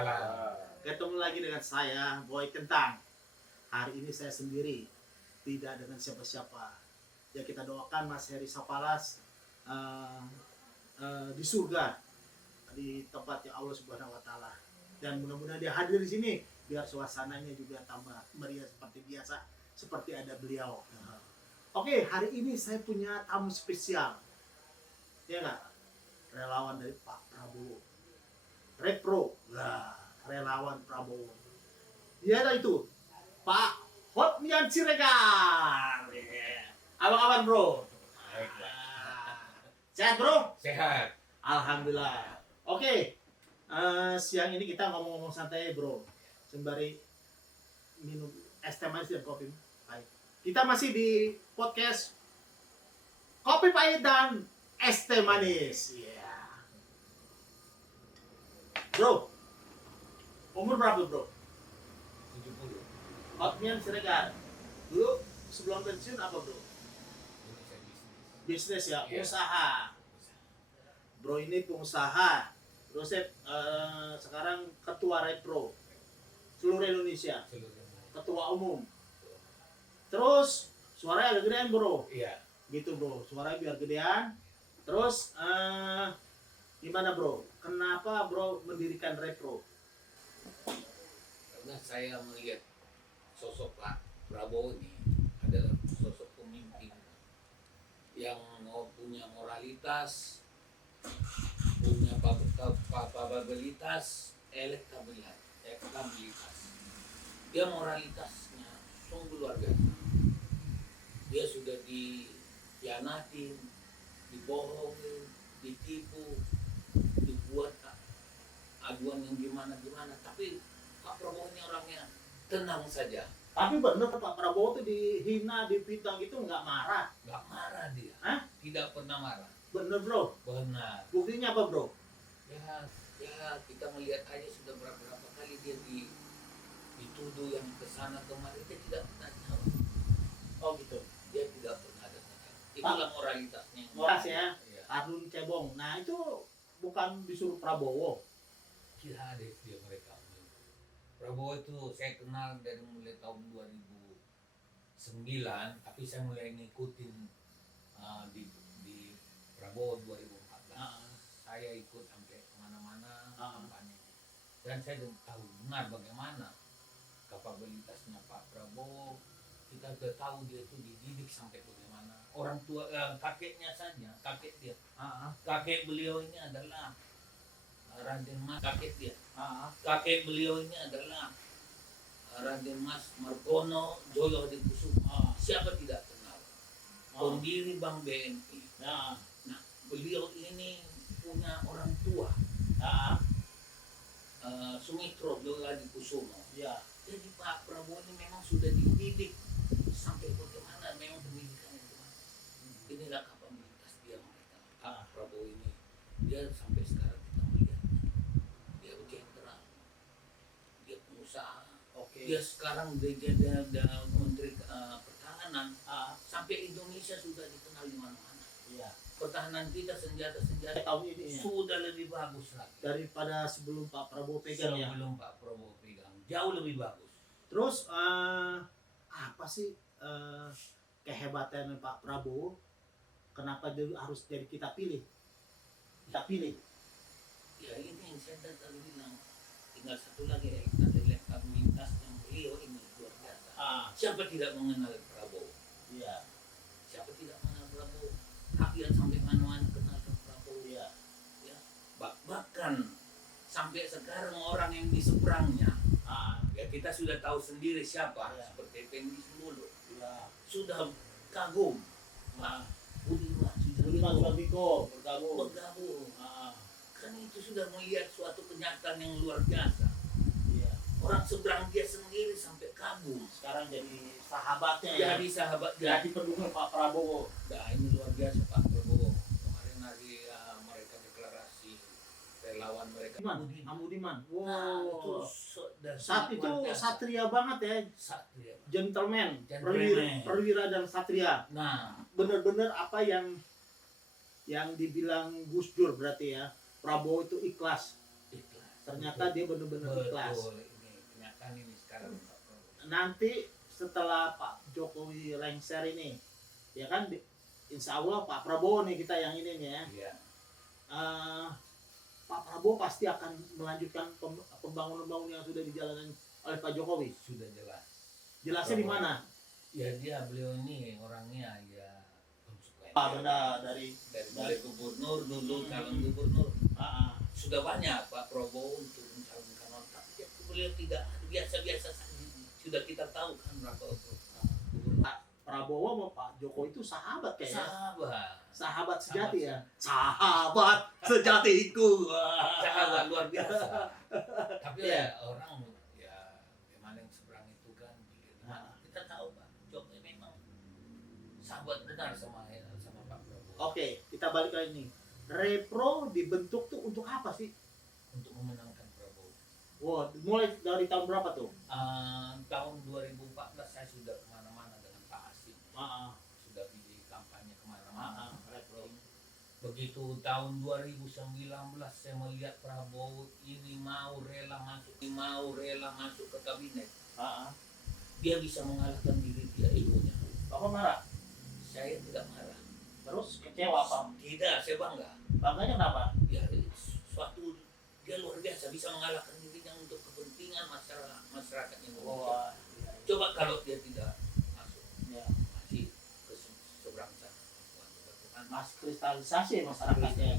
Waalaikumsalam. Ketemu lagi dengan saya, Boy Kentang. Hari ini saya sendiri, tidak dengan siapa-siapa. Ya kita doakan Mas Heri Sapalas di surga, di tempatnya Allah Subhanahu Wa Taala. Dan mudah-mudahan dia hadir di sini, biar suasananya juga tambah meriah seperti biasa, seperti ada beliau. Oke, hari ini saya punya tamu spesial, ya nggak? Relawan dari Pak Prabowo. Repro, lah, relawan Prabowo. Dia itu Pak Hotmian Siregar. Apa kabar bro? Sehat bro? Sehat. Alhamdulillah. Oke, siang ini kita ngomong-ngomong santai bro, sembari minum es teh manis dan kopi pahit. Kita masih di podcast Kopi Pahit dan Es Teh Manis. Iya. Bro, umur berapa bro? 70. Hotmian Siregar. Dulu sebelum pensiun apa bro? Ini saya bisnis. Bisnis ya, Iya. usaha. Bro ini pengusaha. Terus saya sekarang ketua Repro seluruh Indonesia, Seluruhnya. ketua umum. Terus suaranya agak gedean bro, Iya. gitu bro, suaranya biar gedean. Terus gimana bro? Kenapa bro mendirikan Repro? Karena saya melihat sosok Pak Prabowo ini adalah sosok pemimpin yang punya moralitas, punya kapabilitas, elektabilitas. Dia moralitasnya sungguh luar biasa. Dia sudah dikhianatin, dibohongin, ditipu, dibuat aduan yang gimana-gimana. Tapi Pak Prabowo ini orangnya tenang saja. Tapi bener Pak Prabowo tuh dihina, dipitang gitu nggak marah? Nggak marah dia. Hah? Tidak pernah marah. Bener bro? Benar. Buktinya apa bro? Ya kita melihat aja sudah berapa kali dia dituduh yang kesana kemari, dia tidak pernah jawab. Oh gitu. Dia tidak pernah ada kata. Itulah moralitasnya. Moras ya, Iya. Arun Cebong. Nah itu bukan disuruh Prabowo. Kira ada dia mereka. Prabowo itu saya kenal dari mulai tahun 2009, tapi saya mulai ngikutin di Prabowo 2014. Saya ikut sampai kemana-mana kampanye. Dan saya tahu benar bagaimana kapabilitasnya Pak Prabowo. Kita sudah tahu dia itu dididik sampai bagaimana. Orang tua, kakeknya saja, kakek dia. Kakek beliau ini adalah Raden Mas, kakek dia. Kakek beliau ini adalah Raden Mas Margono Joyo Hadikusuma. Siapa tidak kenal? Pendiri Bank BNI. Nah, beliau ini punya orang tua. Sumitro Joyo Hadikusuma. Ya. Jadi Pak Prabowo ini memang sudah dididik sampai bagaimana, memang pendidikannya bagaimana. Inilah kapabilitas dia mereka. Pak Prabowo ini, dia sampai sekarang kita melihatnya. Dia jenderal, dia pengusaha. Oke. Dia sekarang udah jadi menteri pertahanan. Sampai Indonesia sudah dikenal di mana-mana. Iya. Pertahanan kita senjata Tahun ini ya. sudah lebih bagus lagi Daripada sebelum Pak Prabowo pegang ya. sebelum Pak Prabowo pegang, jauh lebih bagus. Terus apa sih kehebatan Pak Prabowo? Kenapa dia harus jadi kita pilih? Kita pilih. Ya ini yang saya tadi bilang, tinggal satu lagi elektabilitas yang beliau ini luar biasa. Siapa tidak mengenal Prabowo? Iya. Siapa tidak mengenal Prabowo? Rakyat sampai mana-mana kenal Prabowo. Iya. Ya. Bahkan sampai sekarang orang yang di seberangnya, ya kita sudah tahu sendiri siapa, Ya. seperti Effendi Simbolon, Iya. sudah kagum. Budiman Sudiko bergabung. Kan itu sudah melihat suatu kenyataan yang luar biasa. Iya. Orang seberang dia sendiri sampai kagum. Sekarang jadi sahabatnya ya. Jadi sahabat Jadi pendukung Pak Prabowo. Nah ini luar biasa Pak Prabowo. Kemarin hari mereka deklarasi relawan mereka. Budiman. Wow. Nah, itu Saat itu satria banget ya. Satria. Gentleman. Gentleman. Perwira dan satria. Nah, Bener-bener apa yang dibilang Gus Dur berarti ya. Prabowo itu ikhlas. ikhlas. Ternyata dia benar-benar ikhlas. Betul, ini kenyataan ini sekarang Pak Prabowo. Nanti setelah Pak Jokowi lengser ini, ya kan, insya Allah Pak Prabowo nih kita yang ini nih ya. Iya. Eh, Pak Prabowo pasti akan melanjutkan pembangunan yang sudah dijalankan oleh Pak Jokowi. Sudah jelas. Jelasnya di mana? Ya beliau ini orangnya ya konsekuen. Benar dari Dari gubernur dulu calon gubernur ah, sudah banyak Pak Prabowo untuk mencalonkan orang, tapi beliau tidak biasa-biasa saja. Sudah kita tahu kan berapa gubernur. Pak Prabowo sama Pak Jokowi itu sahabat kayaknya. Sahabat Sejati ya. Sahabat sejatiku. sahabat luar biasa. Tapi Iya. ya orang ya gimana yang seberang itu kan kita tahu Pak Jokowi memang sahabat benar sama Pak Prabowo. Oke, kita balik lagi nih. Repro dibentuk tuh untuk apa sih? Untuk memenangkan Prabowo. Wah, mulai dari tahun berapa tuh? Tahun 2014 saya sudah kemana-mana dengan Pak Asim. Sudah di kampanye kemana-mana. Repro. Begitu tahun 2019 saya melihat Prabowo ini mau rela masuk ke kabinet. Dia bisa mengalahkan diri dia egonya. Bapak marah? Saya tidak marah. Terus kecewa apa? Tidak, saya bangga. Bangganya kenapa? Ya suatu dia luar biasa bisa mengalahkan dirinya untuk kepentingan masyarakat Indonesia. Wah, Coba kalau dia tidak masuk, ya. masih ke seberang sana. Mas kristalisasi masyarakatnya.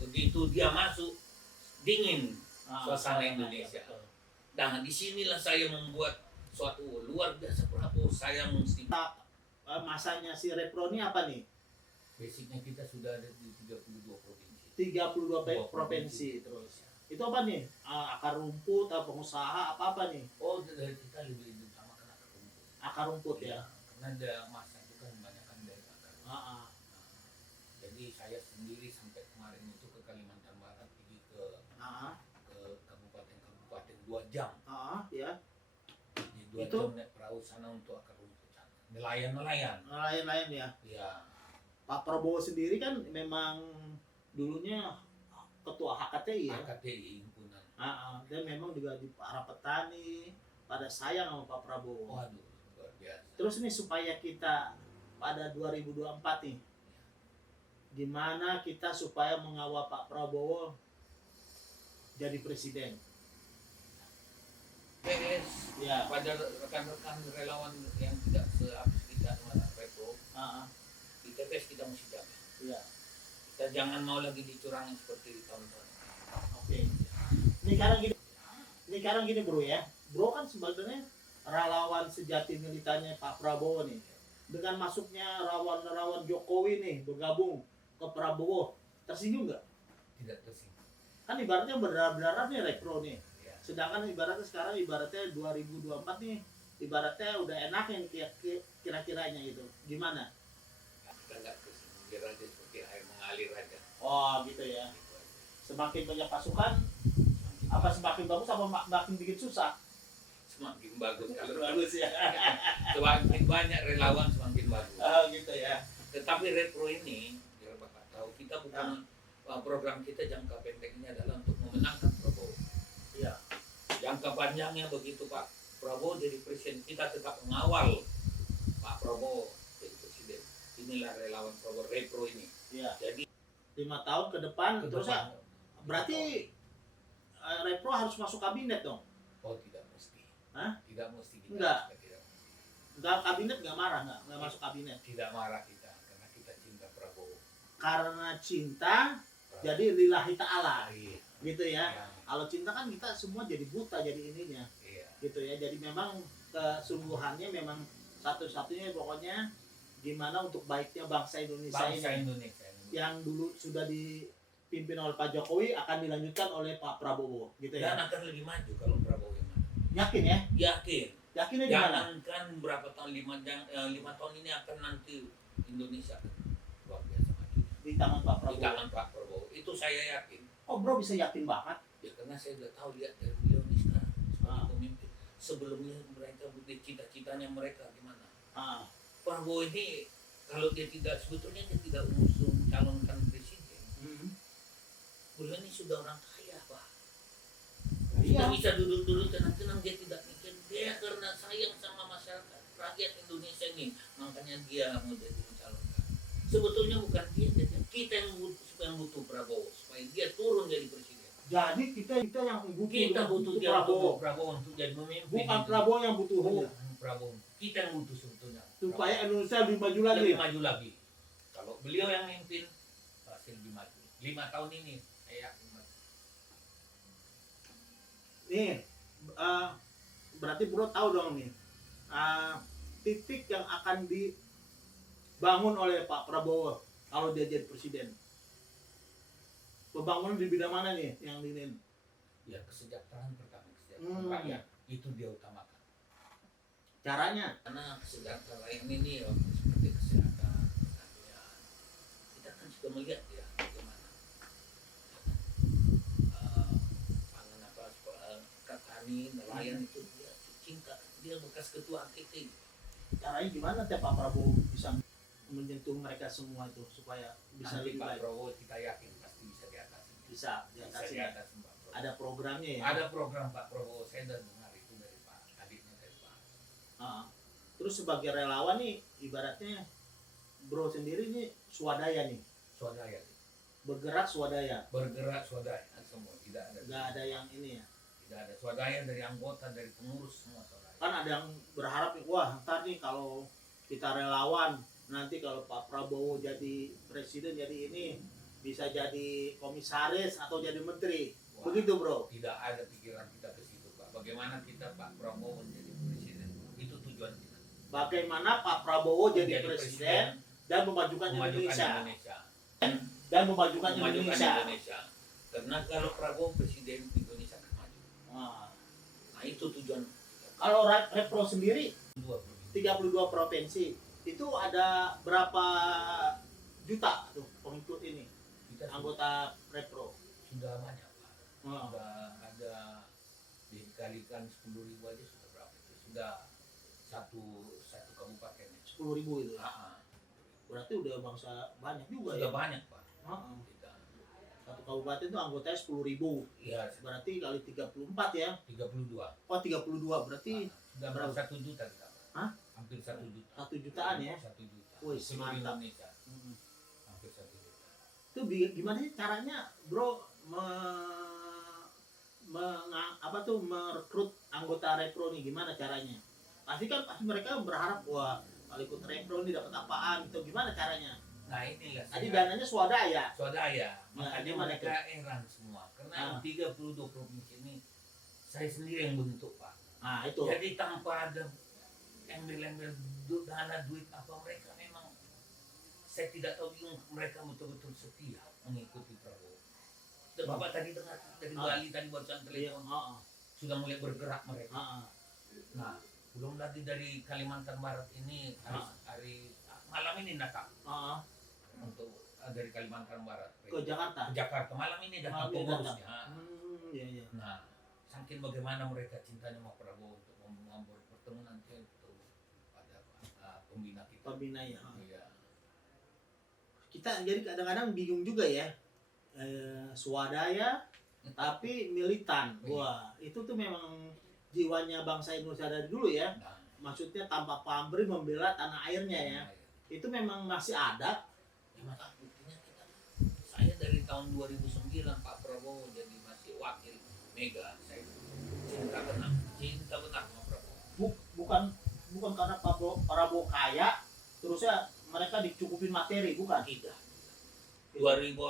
Begitu dia masuk, dingin suasana Indonesia. Betul. Nah, disinilah saya membuat suatu luar biasa Prabowo. Saya mesti. Masanya si Repro ini apa nih? Basicnya kita sudah ada di 32 provinsi. 32 provinsi terus. Itu apa nih? Akar rumput, atau pengusaha, apa nih? Oh, dari kita lebih utamakan akar rumput. Akar rumput ya. Karena ada masa itu kan banyak kan dari akar rumput. Ah, Jadi saya sendiri sampai kemarin itu ke Kalimantan Barat pergi ke kabupaten 2 jam. Ya. Di 2 Itu? jam naik perahu sana untuk akar rumput sana. Nelayan. Lain-lain ya. Iya. Pak Prabowo sendiri kan memang dulunya ketua HKTI ya. HKTI himpunan. Dan memang juga di para petani pada sayang sama Pak Prabowo. Waduh, luar biasa. Terus nih supaya kita pada 2024 nih, gimana kita supaya mengawal Pak Prabowo jadi presiden? PS Ya. pada rekan-rekan relawan yang tidak sehabis kita dengan Repro, di TPS kita mesti jaga. Ya. Kita jangan mau lagi dicurangi seperti di tahun-tahun. Oke. Ini sekarang gini bro ya. Bro kan sebenarnya relawan sejati militannya Pak Prabowo nih. Dengan masuknya relawan Jokowi nih bergabung ke Prabowo, tersinggung nggak? Tidak tersinggung. Kan ibaratnya berdarah-darah nih Repro nih. Ya. Sedangkan ibaratnya sekarang ibaratnya 2024 nih, ibaratnya udah enak yang kira-kiranya gitu. Gimana? Kita nggak tersinggung. Biar aja seperti air mengalir aja. Oh gitu ya. Gitu aja. Semakin banyak pasukan, apa semakin bagus apa makin bikin susah? Semakin bagus kalau Bagus ya. semakin banyak relawan semakin bagus. Gitu ya. Tetapi Repro ini, biar Bapak tahu, kita bukan program kita jangka pendek ini adalah untuk memenangkan Prabowo. Iya. Jangka panjangnya begitu Pak Prabowo jadi presiden, kita tetap mengawal Pak Prabowo jadi presiden. Inilah relawan Prabowo Repro ini. Iya. Jadi 5 tahun ke depan, terus ya, berarti Repro harus masuk kabinet dong. oh tidak mesti. Hah? Tidak mesti kita. Enggak. Tidak mesti. Enggak kabinet nggak marah nggak masuk kabinet. Tidak marah kita karena kita cinta Prabowo. Karena cinta jadi lillahi ta'ala Iya. gitu ya. Ya, Kalau cinta kan kita semua jadi buta jadi ininya iya. gitu ya. Jadi memang kesungguhannya memang satu-satunya pokoknya gimana untuk baiknya bangsa Indonesia Bangsa ini. Indonesia. Yang dulu sudah dipimpin oleh Pak Jokowi akan dilanjutkan oleh Pak Prabowo gitu Dan ya. akan lebih maju kalau Prabowo yang maju. Yakin ya? Yakin. Yakinnya di mana? Jangankan berapa tahun 5 tahun ini akan nanti Indonesia luar biasa maju Di tangan Pak di Prabowo. tangan Pak Prabowo. Itu saya yakin. Oh bro bisa yakin banget. Ya karena saya sudah tahu lihat dari beliau ini sekarang sebagai Ah. pemimpin. Sebelumnya mereka cita-citanya mereka gimana? Ah, Prabowo ini kalau dia tidak sebetulnya dia tidak mengusung calonkan presiden. hmm. Beliau ini sudah orang kaya Pak. Kita Iya. bisa duduk-duduk tenang-tenang, dia tidak mikir. Dia karena sayang sama masyarakat rakyat Indonesia ini, makanya dia mau jadi mencalonkan. Sebetulnya bukan dia, kita yang butuh Prabowo supaya dia turun jadi presiden. Jadi kita yang butuh Kita butuh dia Prabowo. Prabowo untuk jadi pemimpin. Bukan Prabowo yang butuh Oh, hanya. Prabowo. Kita yang butuh sebetulnya. Supaya Indonesia lebih maju lagi. lebih maju lagi. Kalau beliau yang mimpin pasti lebih maju. 5 tahun ini saya yakin maju. Nih, berarti bro tahu dong nih, titik yang akan dibangun oleh Pak Prabowo kalau dia jadi presiden. Pembangunan di bidang mana nih yang ini? Ya kesejahteraan pertama, kesejahteraan rakyat itu dia utamakan. Caranya? Karena kesejahteraan ini ya, seperti kesehatan, pertanian, kita kan sudah melihat ya bagaimana pangan apa petani nelayan itu dia cinta, dia bekas ketua AKT. Caranya gimana teh Pak Prabowo bisa menyentuh mereka semua itu supaya bisa Nanti lebih Pak baik? Prabowo kita yakin pasti bisa diatasi. Bisa Bisa diatasi. diatasi Pak Prabowo. Ada programnya ya. Ada program Pak Prabowo, saya sudah dengar itu dari Pak adiknya dari Pak. Terus sebagai relawan nih, ibaratnya bro sendiri nih swadaya nih, Swadaya, bergerak swadaya, bergerak swadaya semua, tidak ada. nggak ada yang ini ya. Tidak ada swadaya dari anggota, dari pengurus semua swadaya. Kan ada yang berharap nih, wah ntar nih kalau kita relawan, nanti kalau Pak Prabowo jadi presiden jadi ini bisa jadi komisaris atau jadi menteri. Wah, Begitu bro. tidak ada pikiran kita ke situ Pak. Bagaimana kita Pak Prabowo menjadi presiden, itu tujuan kita. Bagaimana Pak Prabowo jadi presiden dan memajukan Indonesia. Dan memajukan Indonesia. Karena kalau Prabowo presiden, Indonesia akan maju. Nah, Nah itu tujuan. kalau Repro sendiri Dua provinsi. 32 provinsi itu ada berapa juta tuh pengikut ini Kita anggota Repro? sudah banyak Pak. Nah, Sudah ada dikalikan 10.000 aja sudah berapa itu? Sudah satu kabupaten. 10.000 itu. Ah, Berarti udah bangsa banyak juga sudah ya. banyak Pak. Heeh. Kita, Satu kabupaten itu anggotanya 10.000. ya Berarti kali 34 ya. 32. Oh 32 berarti Sudah berapa? 1 juta kita. Hah? Hampir 1 juta. 1 jutaan ya. 1 juta. Wih, Seluruh mantap. Indonesia Mm. hampir 1 juta. Itu gimana sih caranya bro merekrut anggota Repro nih, gimana caranya? Pasti mereka berharap wah kalau ikut Repro nih dapat apaan gitu, gimana caranya? Nah inilah Tadi dananya swadaya. swadaya. Nah, Makanya gimana mereka heran semua. Karena 32 provinsi ini saya sendiri yang bentuk Pak. Nah itu. Jadi tanpa ada embel-embel dana duit apa, mereka memang saya tidak tahu mereka betul-betul setia mengikuti Prabowo. Dan Bapak tadi dengar dari Bali tadi barusan Iya, telepon sudah mulai bergerak mereka. heeh. Nah, belum lagi dari Kalimantan Barat ini hari malam ini datang Heeh. untuk dari Kalimantan Barat Ke Jakarta. ke Jakarta malam ini datang Malam ini pengurusnya. Iya iya. Nah, saking bagaimana mereka cintanya sama Prabowo untuk bertemu nanti untuk pada pembina kita. Pembina ya. Iya. Kita jadi kadang-kadang bingung juga ya. Swadaya tapi militan. Wah, itu tuh memang jiwanya bangsa Indonesia dari dulu ya. Nah, Maksudnya tanpa pamrih membela tanah airnya ya. Itu memang masih ada. ya maka buktinya kita. Saya dari tahun 2009 Pak Prabowo jadi masih wakil Mega. Saya cinta benar sama Prabowo. Bukan karena Prabowo kaya terusnya mereka dicukupin materi, bukan? Tidak. 2014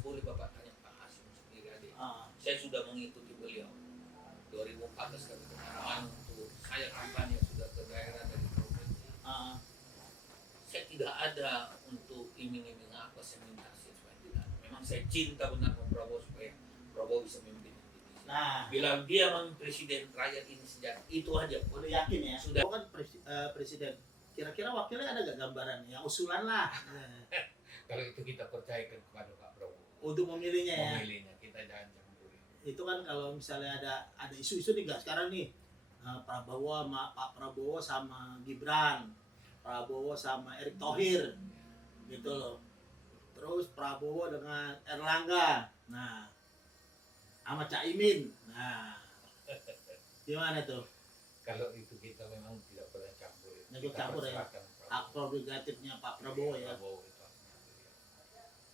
boleh Bapak tanya Pak Hasim sendiri aja. Saya sudah mengikuti beliau. 2014 kami kemana-mana untuk saya kampanye sudah ke daerah dari provinsi. Saya tidak ada untuk iming-iming apa, saya minta supaya tidak. Memang saya cinta benar sama Prabowo supaya Prabowo bisa memimpin Indonesia. Nah, Bila dia presiden rakyat ini sejak itu aja. udah yakin ya. Sudah. Kan presiden. Kira-kira wakilnya ada gak gambaran? Ya usulan lah. Kalau itu kita percayakan kepada Pak Prabowo. Untuk memilihnya ya. Memilihnya kita jangan campuri. Itu kan kalau misalnya ada isu-isu nih gak sekarang nih. Pak Prabowo sama Gibran. Prabowo sama Erick Thohir. Gitu loh. Terus Prabowo dengan Erlangga. Nah, sama Caimin. Nah, Gimana tuh? Kalau itu kita memang tidak pernah campur. Nggak Kita campur ya? perserahkan Hak prerogatifnya Pak Prabowo ya. Prabowo itu haknya beliau.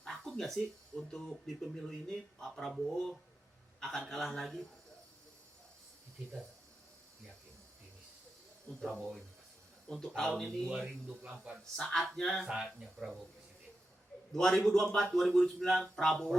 Takut nggak sih untuk di pemilu ini Pak Prabowo akan kalah lagi Kita yakin optimis untuk Prabowo ini pasti menang. untuk tahun ini 2024 saatnya saatnya Prabowo presiden. 2024 2029 Prabowo